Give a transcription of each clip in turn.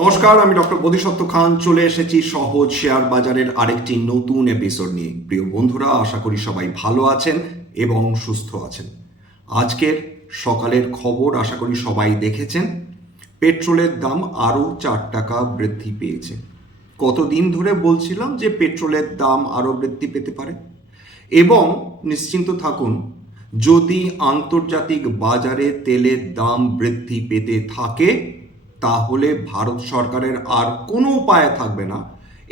নমস্কার, আমি ডক্টর বোধিসত্ত্ব খান চলে এসেছি সহজ শেয়ার বাজারের আরেকটি নতুন এপিসোড নিয়ে। প্রিয় বন্ধুরা, আশা করি সবাই ভালো আছেন এবং সুস্থ আছেন। আজকের সকালের খবর আশা করি সবাই দেখেছেন। পেট্রোলের দাম আরও 4 টাকা বৃদ্ধি পেয়েছে। কতদিন ধরে বলছিলাম যে পেট্রোলের দাম আরও বৃদ্ধি পেতে পারে, এবং নিশ্চিন্ত থাকুন, যদি আন্তর্জাতিক বাজারে তেলের দাম বৃদ্ধি পেতে থাকে তাহলে ভারত সরকারের আর কোনো উপায় থাকবে না।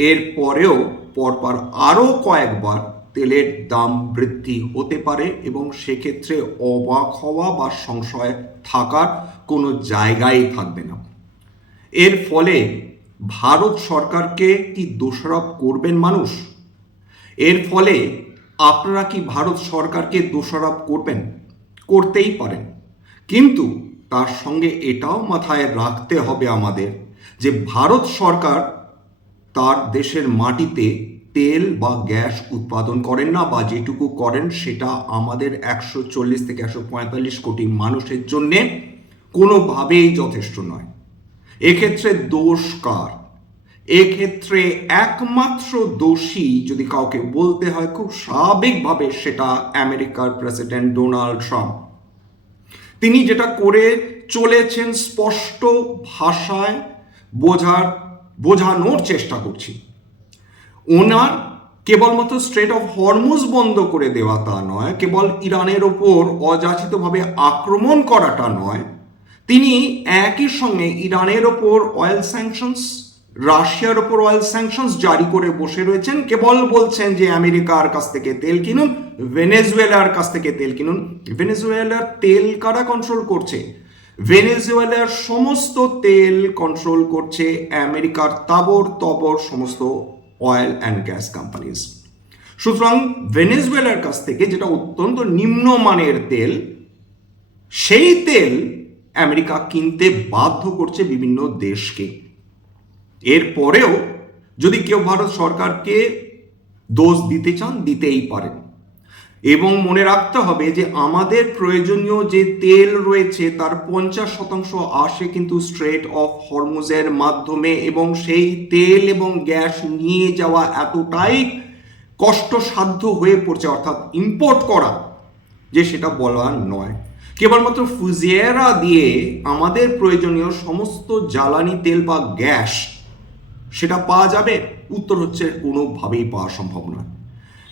এর পরেও পরপর আরও কয়েকবার তেলের দাম বৃদ্ধি হতে পারে, এবং সেক্ষেত্রে অবাক হওয়া বা সংশয় থাকার কোনো জায়গাই থাকবে না। এর ফলে ভারত সরকারকে কি দোষারোপ করবেন মানুষ? এর ফলে আপনারা কি ভারত সরকারকে দোষারোপ করবেন? করতেই পারেন, কিন্তু তার সঙ্গে এটাও মাথায় রাখতে হবে আমাদের যে ভারত সরকার তার দেশের মাটিতে তেল বা গ্যাস উৎপাদন করেন না, বা যেটুকু করেন সেটা আমাদের 140 থেকে 145 কোটি মানুষের জন্যে কোনোভাবেই যথেষ্ট নয়। এক্ষেত্রে দোষ কার? এক্ষেত্রে একমাত্র দোষী যদি কাউকে বলতে হয় খুব স্বাভাবিকভাবে, সেটা আমেরিকার প্রেসিডেন্ট ডোনাল্ড ট্রাম্প। তিনি যেটা করে চলেছেন স্পষ্ট ভাষায় বোঝানোর চেষ্টা করছি। ওনার কেবলমাত্র স্ট্রেট অফ হরমুজ বন্ধ করে দেওয়া তা নয়, কেবল ইরানের ওপর অযাচিতভাবে আক্রমণ করাটা নয়, তিনি একই সঙ্গে ইরানের ওপর অয়েল স্যাংশনস, রাশিয়ার ওপর অয়েল স্যাংশনস জারি করে বসে রয়েছেন। কেবল বলছেন যে আমেরিকার কাছ থেকে তেল কিনুন, ভেনেজুয়েলার কাছ থেকে তেল কিনুন। ভেনেজুয়েলার তেল কারা কন্ট্রোল করছে? ভেনেজুয়েলার সমস্ত তেল কন্ট্রোল করছে আমেরিকার তাবড় সমস্ত অয়েল অ্যান্ড গ্যাস কোম্পানিজ। সুতরাং ভেনেজুয়েলার কাছ থেকে, যেটা অত্যন্ত নিম্নমানের তেল, সেই তেল আমেরিকা কিনতে বাধ্য করছে বিভিন্ন দেশকে। এরপরেও যদি কেউ ভারত সরকারকে দোষ দিতে চান, দিতেই পারেন। এবং মনে রাখতে হবে যে আমাদের প্রয়োজনীয় যে তেল রয়েছে তার 50% আসে কিন্তু স্ট্রেট অফ হরমুজের মাধ্যমে, এবং সেই তেল এবং গ্যাস নিয়ে যাওয়া এতটাই কষ্টসাধ্য হয়ে পড়ছে, অর্থাৎ ইম্পোর্ট করা, যে সেটা বলার নয়। কেবলমাত্র ফুজিয়েরা দিয়ে আমাদের প্রয়োজনীয় সমস্ত জ্বালানি তেল বা গ্যাস সেটা পাওয়া যাবে? উত্তর হচ্ছে কোনোভাবেই পাওয়া সম্ভব নয়।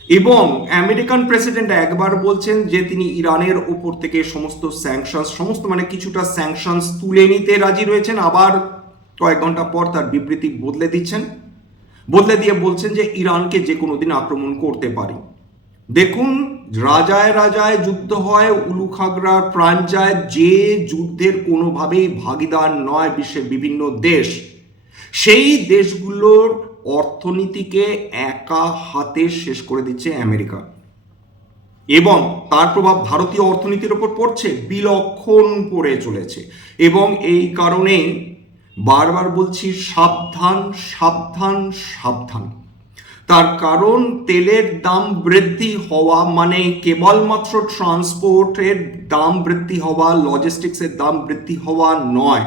এবং আমেরিকান প্রেসিডেন্ট একবার বলছেন যে তিনি ইরানের উপর থেকে সমস্ত কিছুটা স্যাংশনস তুলে নিতে রাজি রয়েছেন, আবার কয়েক ঘন্টা পর তার বিবৃতি বদলে দিয়ে বলছেন যে ইরানকে যে কোনো দিন আক্রমণ করতে পারে। দেখুন, রাজায় রাজায় যুদ্ধ হয়, উলুখাগড়ার প্রাণ যায়, যে যুদ্ধের কোনোভাবেই ভাগিদার নয় বিশ্বের বিভিন্ন দেশ, সেই দেশগুলোর অর্থনীতিকে একা হাতে শেষ করে দিচ্ছে আমেরিকা, এবং তার প্রভাব ভারতীয় অর্থনীতির উপর পড়ছে, বিলক্ষণ পড়ে চলেছে। এবং এই কারণেই বারবার বলছি, সাবধান সাবধান সাবধান। তার কারণ তেলের দাম বৃদ্ধি হওয়া মানে কেবলমাত্র ট্রান্সপোর্টের দাম বৃদ্ধি হওয়া, লজিস্টিক্সের দাম বৃদ্ধি হওয়া নয়,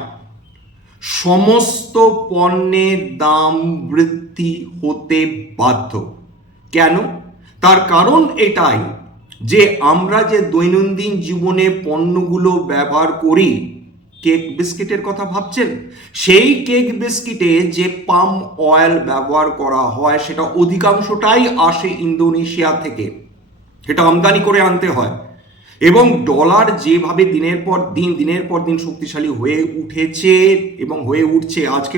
সমস্ত পণ্যের দাম বৃদ্ধি হতে বাধ্য। কেন? তার কারণ এটাই যে আমরা যে দৈনন্দিন জীবনে পণ্যগুলো ব্যবহার করি, কেক বিস্কিটের কথা ভাবছেন? সেই কেক বিস্কিটে যে পাম অয়েল ব্যবহার করা হয় সেটা অধিকাংশটাই আসে ইন্দোনেশিয়া থেকে, সেটা আমদানি করে আনতে হয়। এবং ডলার যেভাবে দিনের পর দিন শক্তিশালী হয়ে উঠেছে এবং হয়ে উঠছে, আজকে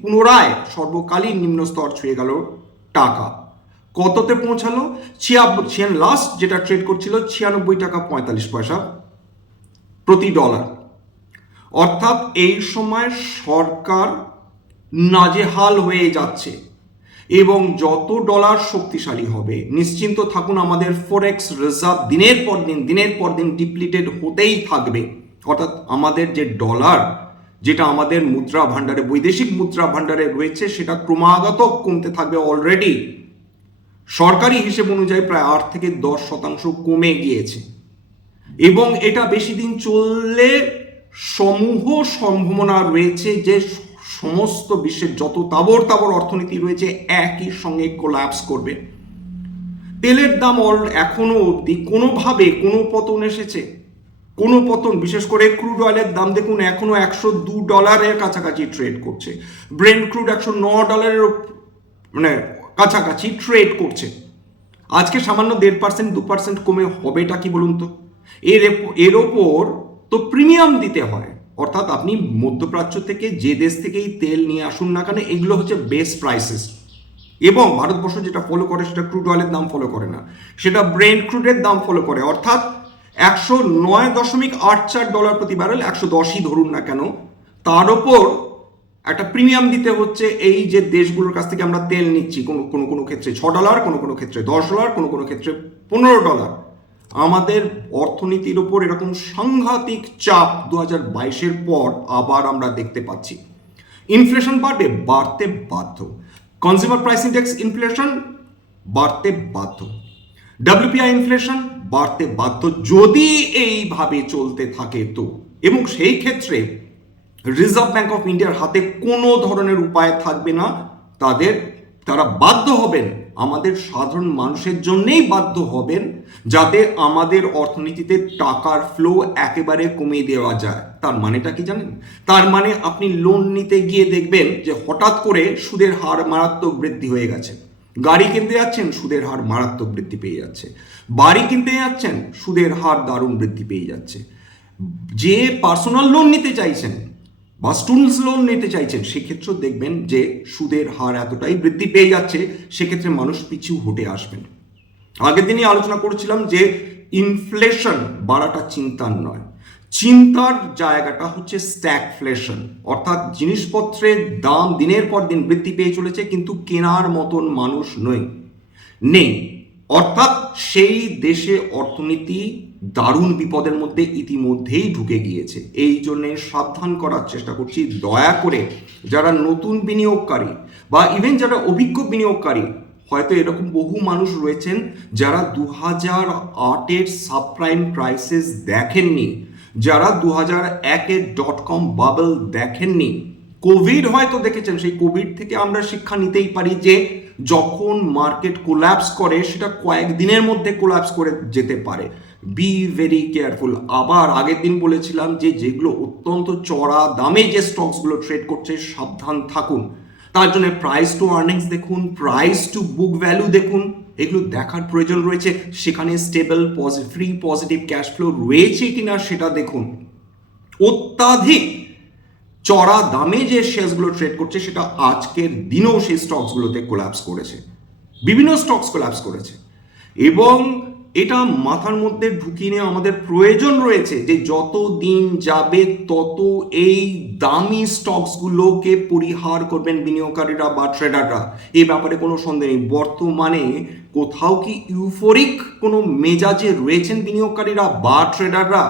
পুনরায় সর্বকালীন নিম্ন স্তর ছুঁয়ে গেল টাকা। কততে পৌঁছালো? লাস্ট যেটা ট্রেড করছিল 96 টাকা 45 পয়সা প্রতি ডলার। অর্থাৎ এই সময় সরকার নাজেহাল হয়ে যাচ্ছে, এবং যত ডলার শক্তিশালী হবে নিশ্চিন্ত থাকুন আমাদের ফরেক্স রিজার্ভ দিনের পর দিন ডিপ্লিটেড হতেই থাকবে। অর্থাৎ আমাদের যে ডলার, যেটা আমাদের মুদ্রা ভাণ্ডারে, বৈদেশিক মুদ্রা ভাণ্ডারে রয়েছে, সেটা ক্রমাগত কমতে থাকবে। অলরেডি সরকারি হিসেব অনুযায়ী প্রায় 8 থেকে 10% কমে গিয়েছে, এবং এটা বেশি দিন চললে সমূহ সম্ভাবনা রয়েছে যে সমস্ত বিশ্বের যত তাবর তাবর অর্থনীতি রয়েছে একই সঙ্গে কোল্যাপস করবে। তেলের দাম এখনো অবধি কোনোভাবে কোনো পতন এসেছে? কোনো পতন, বিশেষ করে ক্রুড অয়েলের দাম দেখুন এখনো $102 কাছাকাছি ট্রেড করছে। ব্রেন্ট ক্রুড $109 মানে কাছাকাছি ট্রেড করছে। আজকে সামান্য 1.5% 2% কমে হবেটা কি বলুন তো? এর ওপর তো প্রিমিয়াম দিতে হয়, অর্থাৎ আপনি মধ্যপ্রাচ্য থেকে যে দেশ থেকেই তেল নিয়ে আসুন না কেন, এগুলো হচ্ছে বেস প্রাইসেস। এবং ভারতবর্ষ যেটা ফলো করে সেটা ক্রুড অয়েলের দাম ফলো করে না, সেটা ব্রেন্ট ক্রুডের দাম ফলো করে, অর্থাৎ $109.84 প্রতি ব্যারেল, 110ই ধরুন না কেন, তার ওপর একটা প্রিমিয়াম দিতে হচ্ছে এই যে দেশগুলোর কাছ থেকে আমরা তেল নিচ্ছি। কোনো কোনো ক্ষেত্রে $6, কোনো কোনো ক্ষেত্রে $10, কোনো কোনো ক্ষেত্রে $15। আমাদের অর্থনীতির ওপর এরকম সাংঘাতিক চাপ 2022-এর পর আবার আমরা দেখতে পাচ্ছি। ইনফ্লেশন বাড়তে বাধ্য। কনজিউমার প্রাইস ইন্ডেক্স ইনফ্লেশন বাড়তে বাধ্য। WPI ইনফ্লেশন বাড়তে বাধ্য যদি এইভাবে চলতে থাকে তো। এবং সেই ক্ষেত্রে রিজার্ভ ব্যাংক অফ ইন্ডিয়ার হাতে কোনো ধরনের উপায় থাকবে না। তারা বাধ্য হবেন, আমাদের সাধারণ মানুষের জন্যেই বাধ্য হবেন, যাতে আমাদের অর্থনীতিতে টাকার ফ্লো একেবারে কমিয়ে দেওয়া যায়। তার মানেটা কি জানেন? তার মানে আপনি লোন নিতে গিয়ে দেখবেন যে হঠাৎ করে সুদের হার মারাত্মক বৃদ্ধি হয়ে গেছে। গাড়ি কিনতে যাচ্ছেন, সুদের হার মারাত্মক বৃদ্ধি পেয়ে যাচ্ছে। বাড়ি কিনতে যাচ্ছেন, সুদের হার দারুণ বৃদ্ধি পেয়ে যাচ্ছে। যে পার্সোনাল লোন নিতে চাইছেন বা স্টুডেন্টস লোন নিতে চাইছেন, সেক্ষেত্রেও দেখবেন যে সুদের হার এতটাই বৃদ্ধি পেয়ে যাচ্ছে, সেক্ষেত্রে মানুষ পিছু হটে আসবেন। আগের দিনই আলোচনা করেছিলাম যে ইনফ্লেশন বাড়াটা চিন্তার নয়, চিন্তার জায়গাটা হচ্ছে স্ট্যাগফ্লেশন, অর্থাৎ জিনিসপত্রের দাম দিনের পর দিন বৃদ্ধি পেয়ে চলেছে কিন্তু কেনার মতন মানুষ নেই। অর্থাৎ সেই দেশে অর্থনীতি দারুণ বিপদের মধ্যে ইতিমধ্যেই ঢুকে গিয়েছে। এই জন্যে সাবধান করার চেষ্টা করছি, দয়া করে যারা নতুন বিনিয়োগকারী বা ইভেন যারা অভিজ্ঞ বিনিয়োগকারী, হয়তো এরকম বহু মানুষ রয়েছেন যারা 2008-এর সাবপ্রাইম ক্রাইসিস দেখেননি, যারা 2001-এর .com বাবল দেখেননি, কোভিড হয়তো দেখেছেন। সেই কোভিড থেকে আমরা শিক্ষা নিতেই পারি যে যখন মার্কেট কোল্যাপস করে সেটা কয়েকদিনের মধ্যে কোল্যাপস করে যেতে পারে। Be very careful. আবার আগের দিন বলেছিলাম যে যেগুলো অত্যন্ত চড়া দামে যে স্টকসগুলো ট্রেড করছে, সাবধান থাকুন। তার জন্য প্রাইস টু আর্নিংস দেখুন, প্রাইস টু বুক ভ্যালু দেখুন, এগুলো দেখার প্রয়োজন রয়েছে। সেখানে stable free positive case flow রয়েছে কিনা সেটা দেখুন। অত্যাধিক চড়া দামে যে শেয়ারসগুলো ট্রেড করছে, সেটা আজকের দিনেও সেই স্টকসগুলোতে কোল্যাপস করেছে, বিভিন্ন স্টকস কোল্যাপস করেছে। এবং এটা মাথার মধ্যে ঢুকিয়ে নেওয়া আমাদের প্রয়োজন রয়েছে যে যত দিন যাবে তত এই দামি স্টকসগুলোকে পরিহার করবেন বিনিয়োগকারীরা বা ট্রেডাররা। এই ব্যাপারে কোনো সন্দেহ নেই। বর্তমানে কোথাও কি ইউফোরিক কোনো মেজাজে রয়েছেন বিনিয়োগকারীরা বা ট্রেডাররা?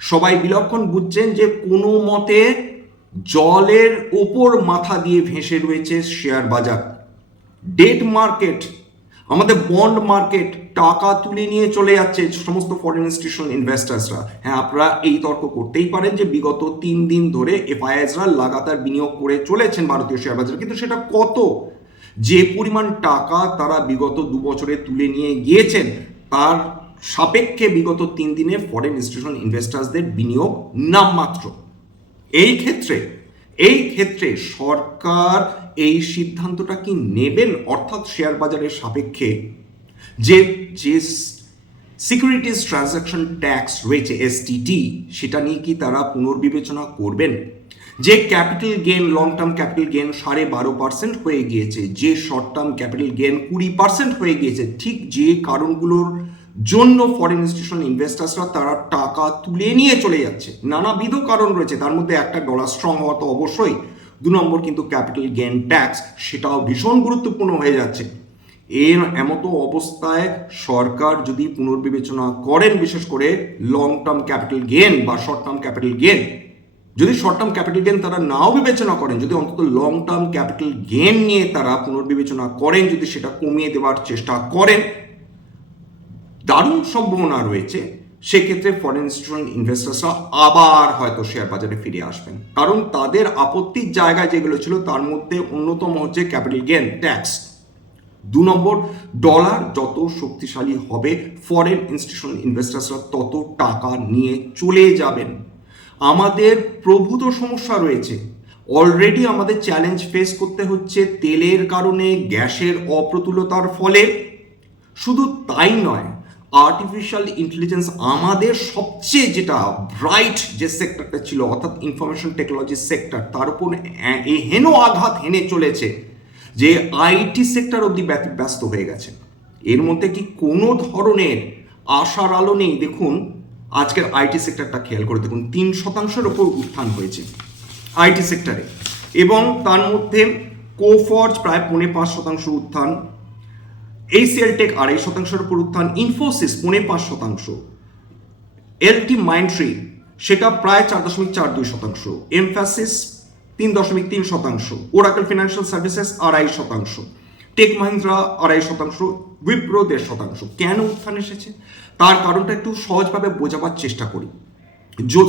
সবাই বিলক্ষণ বুঝছেন যে কোনো মতে জলের ওপর মাথা দিয়ে ভেসে রয়েছে শেয়ার বাজার, ডেট মার্কেট, আমাদের বন্ড মার্কেট। টাকা তুলে নিয়ে চলে যাচ্ছে সমস্ত ফরেন ইনস্টিটিউশনাল ইনভেস্টার্সরা। হ্যাঁ, আপনারা এই তর্ক করতেই পারেন যে বিগত 3 দিন ধরে এফআইআইসরা লাগাতার বিনিয়োগ করে চলেছেন ভারতীয় শেয়ার বাজারে, কিন্তু সেটা কত? যে পরিমাণ টাকা তারা বিগত 2 বছরে তুলে নিয়ে গিয়েছেন, তার সাপেক্ষে বিগত 3 দিনে ফরেন ইনস্টিটিউশনাল ইনভেস্টার্সদের বিনিয়োগ নামমাত্র। এই ক্ষেত্রে সরকার এই সিদ্ধান্তটা কি নেবেন, অর্থাৎ শেয়ার বাজারের সাপেক্ষে যে সিকিউরিটিজ ট্রানজাকশন ট্যাক্স রয়েছে STT, সেটা নিয়ে কি তারা পুনর্বিবেচনা করবেন? যে capital gain, long term capital gain 12.5% হয়ে গিয়েছে, যে শর্ট টার্ম ক্যাপিটাল গেন 20% হয়ে গিয়েছে, ঠিক যে কারণগুলোর জন্য ফরেন ইনস্টিটিউশনাল ইনভেস্টার্সরা তারা টাকা তুলে নিয়ে চলে যাচ্ছে, নানাবিধ কারণ রয়েছে। তার মধ্যে একটা ডলার স্ট্রং হওয়া তো অবশ্যই, 2 নম্বর কিন্তু ক্যাপিটাল গেন ট্যাক্স, সেটাও ভীষণ গুরুত্বপূর্ণ হয়ে যাচ্ছে। এমতো অবস্থায় সরকার যদি পুনর্বিবেচনা করেন, বিশেষ করে লং টার্ম ক্যাপিটাল গেন বা শর্ট টার্ম ক্যাপিটাল গেন, যদি শর্ট টার্ম ক্যাপিটাল গেন তারা নাও বিবেচনা করেন, যদি অন্তত লং টার্ম ক্যাপিটাল গেন নিয়ে তারা পুনর্বিবেচনা করেন, যদি সেটা কমিয়ে দেওয়ার চেষ্টা করেন, দারুণ সম্ভাবনা রয়েছে সেক্ষেত্রে ফরেন ইনস্টিটিউশনাল ইনভেস্টার্সরা আবার হয়তো শেয়ার বাজারে ফিরে আসবেন, কারণ তাদের আপত্তির জায়গায় যেগুলো ছিল তার মধ্যে অন্যতম হচ্ছে ক্যাপিটাল গেইন ট্যাক্স। 2 নম্বর, ডলার যত শক্তিশালী হবে ফরেন ইনস্টিটিউশনাল ইনভেস্টার্সরা তত টাকা নিয়ে চলে যাবেন। আমাদের প্রভূত সমস্যা রয়েছে, অলরেডি আমাদের চ্যালেঞ্জ ফেস করতে হচ্ছে তেলের কারণে, গ্যাসের অপ্রতুলতার ফলে। শুধু তাই নয়, আর্টিফিশিয়াল ইন্টেলিজেন্স আমাদের সবচেয়ে যেটা ব্রাইট যে সেক্টরটা ছিল অর্থাৎ ইনফরমেশন টেকনোলজি সেক্টর, তার উপর হেন আঘাত হেনে চলেছে যে আইটি সেক্টর অবধি ব্যস্ত হয়ে গেছে। এর মধ্যে কি কোনো ধরনের আশার আলো নেই? দেখুন আজকের আইটি সেক্টরটা খেয়াল করে দেখুন, 3% ওপর উত্থান হয়েছে আইটি সেক্টরে, এবং তার মধ্যে কোফর্জ প্রায় 5.5% উত্থান, এইচসিএল টেক 2.5%-এর উপর উত্থান, ইনফোসিস 5.5%, এলটি মাইন্ডট্রি সেটা প্রায় 4.42%, Mphasis 3.3%, Oracle Financial Services 2.5%, Tech Mahindra 2.5%, Wipro 1.5%। কেন উত্থান এসেছে তার কারণটা একটু সহজভাবে বোঝাবার চেষ্টা করি।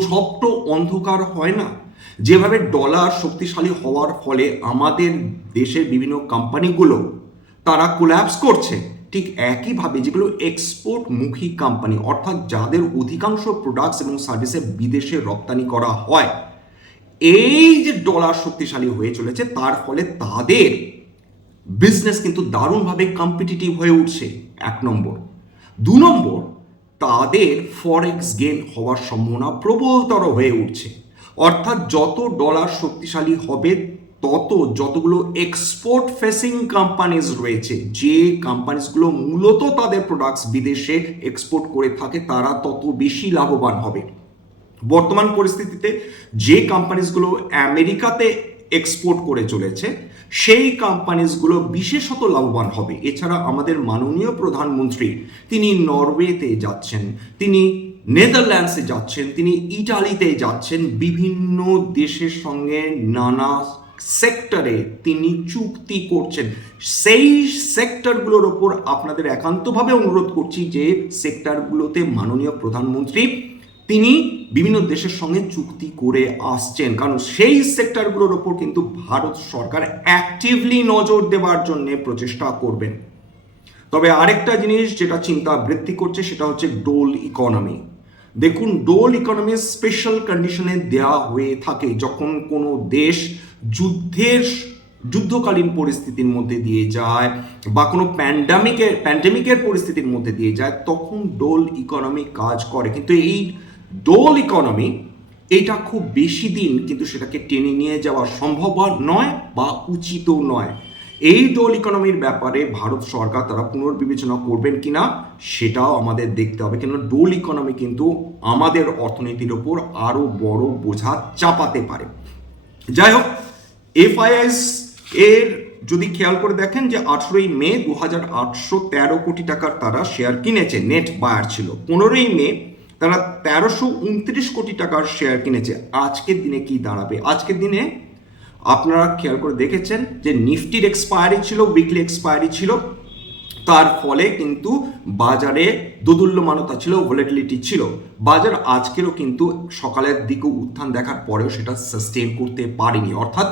সব তো অন্ধকার হয় না। যেভাবে ডলার শক্তিশালী হওয়ার ফলে আমাদের দেশের বিভিন্ন কোম্পানিগুলো তারা কোল্যাপস করছে, ঠিক একইভাবে যেগুলো এক্সপোর্টমুখী কোম্পানি অর্থাৎ যাদের অধিকাংশ প্রোডাক্টস এবং সার্ভিসে বিদেশে রপ্তানি করা হয়, এই যে ডলার শক্তিশালী হয়ে চলেছে তার ফলে তাদের বিজনেস কিন্তু দারুণভাবে কম্পিটিটিভ হয়ে উঠছে, 1 নম্বর। 2 নম্বর, তাদের ফরেক্স গেইন হওয়ার সম্ভাবনা প্রবলতর হয়ে উঠছে। অর্থাৎ যত ডলার শক্তিশালী হবে তত যতগুলো এক্সপোর্ট ফেসিং কোম্পানিজ রয়েছে, যে কোম্পানিজগুলো মূলত তাদের প্রোডাক্টস বিদেশে এক্সপোর্ট করে থাকে, তারা তত বেশি লাভবান হবে। বর্তমান পরিস্থিতিতে যে কোম্পানিজগুলো আমেরিকাতে এক্সপোর্ট করে চলেছে সেই কোম্পানিজগুলো বিশেষত লাভবান হবে। এছাড়া আমাদের মাননীয় প্রধানমন্ত্রী তিনি নরওয়েতে যাচ্ছেন, তিনি নেদারল্যান্ডসে যাচ্ছেন, তিনি ইটালিতে যাচ্ছেন, বিভিন্ন দেশের সঙ্গে নানা সেক্টরে তিনি চুক্তি করছেন। সেই সেক্টরগুলোর ওপর আপনাদের একান্তভাবে অনুরোধ করছি যে সেক্টরগুলোতে মাননীয় প্রধানমন্ত্রী তিনি বিভিন্ন দেশের সঙ্গে চুক্তি করে আসছেন, কারণ সেই সেক্টরগুলোর ওপর কিন্তু ভারত সরকার অ্যাক্টিভলি নজর দেওয়ার জন্য প্রচেষ্টা করবেন। তবে আরেকটা জিনিস যেটা চিন্তা বৃদ্ধি করছে সেটা হচ্ছে ডোল ইকোনমি। দেখুন, ডোল ইকোনমি স্পেশাল কন্ডিশনে দেওয়া হয়ে থাকে যখন কোনো দেশ যুদ্ধকালীন পরিস্থিতির মধ্যে দিয়ে যায় বা কোনো প্যান্ডেমিকের পরিস্থিতির মধ্যে দিয়ে যায়, তখন ডোল ইকোনমি কাজ করে। কিন্তু এই ডোল ইকোনমি এটা খুব বেশি দিন কিন্তু সেটাকে টেনে নিয়ে যাওয়া সম্ভব নয় বা উচিতও নয়। এই ডোল ইকোনমির ব্যাপারে ভারত সরকার তারা পুনর্বিবেচনা করবেন কিনা সেটাও আমাদের দেখতে হবে, কেন ডোল ইকোনমি কিন্তু আমাদের অর্থনীতির ওপর আরো বড় বোঝা চাপাতে পারে। যাই হোক, এফআইআইএস এর যদি খেয়াল করে দেখেন যে 18ই মে 2813 কোটি টাকার তারা শেয়ার কিনেছে, নেট বায়ার ছিল। 15ই মে তারা 1329 কোটি টাকার শেয়ার কিনেছে। আজকের দিনে কি দাঁড়াবে? আজকের দিনে আপনারা খেয়াল করে দেখেছেন যে নিফটির এক্সপায়ারি ছিল, উইকলি এক্সপায়ারি ছিল, তার ফলে কিন্তু বাজারে দোদুল্যমানতা ছিল, ভোলাটিলিটি ছিল। বাজার আজকেরও কিন্তু সকালের দিকে উত্থান দেখার পরেও সেটা সাস্টেন করতে পারেনি, অর্থাৎ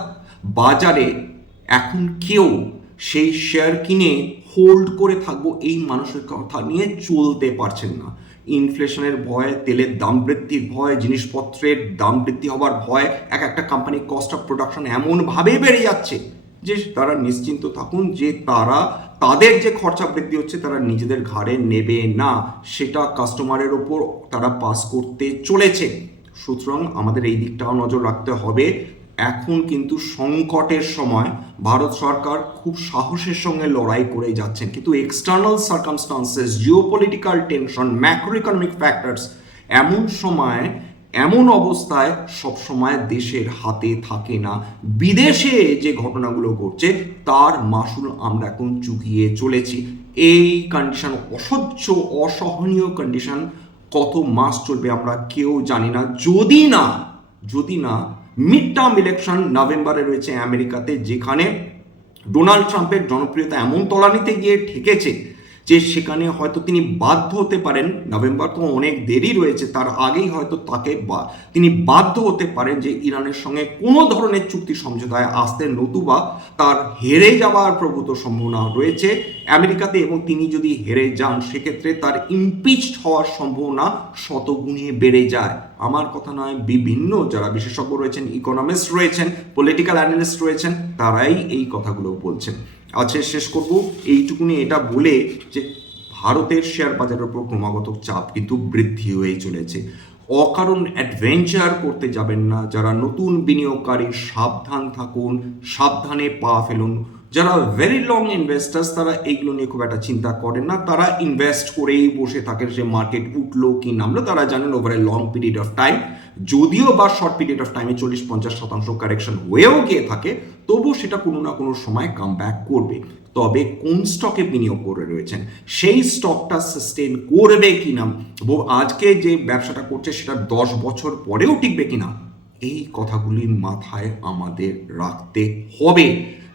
বাজারে এখন কেউ সেই শেয়ার কিনে হোল্ড করে থাকবো এই মানসিকতা নিয়ে চলতে পারছেন না। ইনফ্লেশনের ভয়, তেলের দাম বৃদ্ধির ভয়, জিনিসপত্রের দাম বৃদ্ধি হওয়ার ভয়, একটা কোম্পানির কস্ট অফ প্রোডাকশন এমনভাবে বেড়ে যাচ্ছে যে তারা নিশ্চিন্ত থাকুন যে তাদের যে খরচা বৃদ্ধি হচ্ছে তারা নিজেদের ঘাড়ে নেবে না, সেটা কাস্টমারের ওপর তারা পাস করতে চলেছে। সুতরাং আমাদের এই দিকটাও নজর রাখতে হবে। এখন কিন্তু সংকটের সময় ভারত সরকার খুব সাহসের সঙ্গে লড়াই করে যাচ্ছেন, কিন্তু external circumstances, geopolitical tension, macro economic factors এমন সময় এমন অবস্থায় সবসময় দেশের হাতে থাকে না। বিদেশে যে ঘটনাগুলো ঘটছে তার মাসুল আমরা এখন চুকিয়ে চলেছি। এই কন্ডিশন অসহ্য অসহনীয় কন্ডিশন কত মাস চলবে আমরা কেউ জানি না, যদি না মিড টার্ম ইলেকশন নভেম্বরে রয়েছে আমেরিকাতে, যেখানে ডোনাল্ড ট্রাম্পের জনপ্রিয়তা এমন তলানিতে গিয়ে ঠেকেছে যে সেখানে হয়তো তিনি বাধ্য হতে পারেন, নভেম্বর তো অনেক দেরি রয়েছে, তার আগেই হয়তো তিনি বাধ্য হতে পারেন যে ইরানের সঙ্গে কোনো ধরনের চুক্তি সমঝোতায় আসতে, নতুবা তার হেরে যাওয়ার প্রভূত সম্ভাবনা রয়েছে আমেরিকাতে, এবং তিনি যদি হেরে যান সেক্ষেত্রে তার ইমপিচড হওয়ার সম্ভাবনা শতগুণে বেড়ে যায়। আমার কথা নয়, বিভিন্ন যারা বিশেষজ্ঞ রয়েছেন, ইকোনমিস্ট রয়েছেন, পলিটিক্যাল অ্যানালিস্ট রয়েছেন, তারাই এই কথাগুলো বলছেন। আজকে শেষ করব এইটুকুনি এটা বলে যে ভারতের শেয়ার বাজারের উপর ক্রমাগত চাপ কিন্তু বৃদ্ধি হয়ে চলেছে। অকারণ অ্যাডভেঞ্চার করতে যাবেন না। যারা নতুন বিনিয়োগকারী সাবধান থাকুন, সাবধানে পা ফেলুন। যারা ভেরি লং ইনভেস্টার্স তারা এইগুলো নিয়ে খুব একটা চিন্তা করেন না, তারা ইনভেস্ট করেই বসে থাকেন যে মার্কেট উঠলো কি নামলো। তারা জানেন over a long period of time, যদিও বা শর্ট পিরিয়ড অফ টাইমে 40-50% কারেকশন হয়েও গিয়ে থাকে, তবু সেটা কোনো না কোনো সময় কাম ব্যাক করবে। তবে কোন স্টকে বিনিয়োগ করে রয়েছেন, সেই স্টকটা সাস্টেন করবে কিনা, আজকে যে ব্যবসাটা করছে সেটা 10 বছর পরেও টিকবে কিনা, এই কথাগুলি মাথায় আমাদের রাখতে হবে।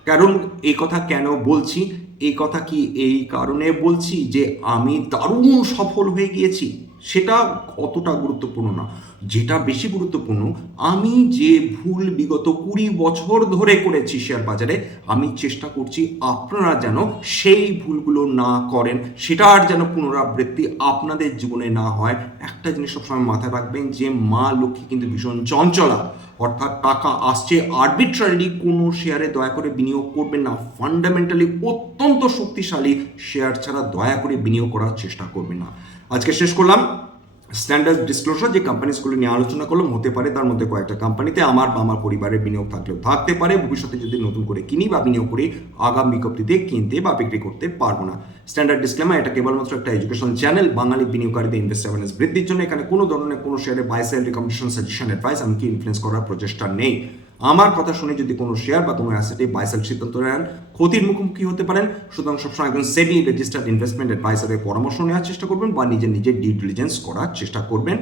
কারণ এই কথা কেন বলছি, এই কথা কি এই কারণে বলছি যে আমি দারুণ সফল হয়ে গিয়েছি, সেটা অতটা গুরুত্বপূর্ণ না। যেটা বেশি গুরুত্বপূর্ণ, আমি যে ভুল বিগত 20 বছর ধরে করেছি শেয়ার বাজারে, আমি চেষ্টা করছি আপনারা যেন সেই ভুলগুলো না করেন, সেটার যেন পুনরাবৃত্তি আপনাদের জীবনে না হয়। একটা জিনিস সবসময় মাথায় রাখবেন যে মা লক্ষ্মী কিন্তু ভীষণ চঞ্চলা, অর্থাৎ টাকা আসছে আরবিট্রারিলি কোনো শেয়ারে দয়া করে বিনিয়োগ করবেন না। ফান্ডামেন্টালি অত্যন্ত শক্তিশালী শেয়ার ছাড়া দয়া করে বিনিয়োগ করার চেষ্টা করবেন না। আজকে শেষ করলাম স্ট্যান্ডার্ড ডিসক্লোজার, যে কোম্পানিগুলো নিয়ে আলোচনা করলাম, হতে পারে তার মধ্যে কয়েকটা কোম্পানিতে আমার বা আমার পরিবারের বিনিয়োগ থাকলেও থাকতে পারে। ভবিষ্যতে যদি নতুন করে কিনি বা বিনিয়োগ করি, আগাম বিজ্ঞপ্তিতে কিনতে বা বিক্রি করতে পারবো না। স্ট্যান্ডার্ড ডিসক্লেমার, এটা কেবলমাত্র একটা এডুকেশনাল চ্যানেল। বাঙালি বিনিয়োগকারীদের ইনভেস্ট অ্যাওয়ারনেস বৃদ্ধির জন্য এখানে কোনো ধরনের কোনো শেয়ারে buy sell recommendation, suggestion, advice এমনকি ইনফ্লুয়েন্স করার প্রচেষ্টা নেই। আমার কথা শুনে যদি কোনো শেয়ার বা কোনো অ্যাসেটে বাই সেল সিদ্ধান্ত নেন, ক্ষতির মুখোমুখি হতে পারেন। সুতরাং সবসময় একজন সেবি রেজিস্টার্ড ইনভেস্টমেন্ট অ্যাডভাইসারের পরামর্শ নেওয়ার চেষ্টা করবেন বা নিজের ডিউ ডিলিজেন্স করার চেষ্টা করবেন।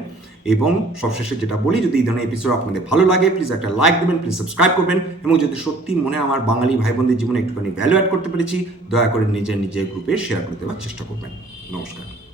এবং সবশেষে যেটা বলি, যদি এই ধরনের এপিসোড আপনাদের ভালো লাগে প্লিজ একটা লাইক দেবেন, প্লিজ সাবস্ক্রাইব করবেন, এবং যদি সত্যি মনে আমার বাঙালি ভাই বোনদের জীবনে একটুখানি ভ্যালু অ্যাড করতে পেরেছি, দয়া করে নিজের গ্রুপে শেয়ার করে দেওয়ার চেষ্টা করবেন। নমস্কার।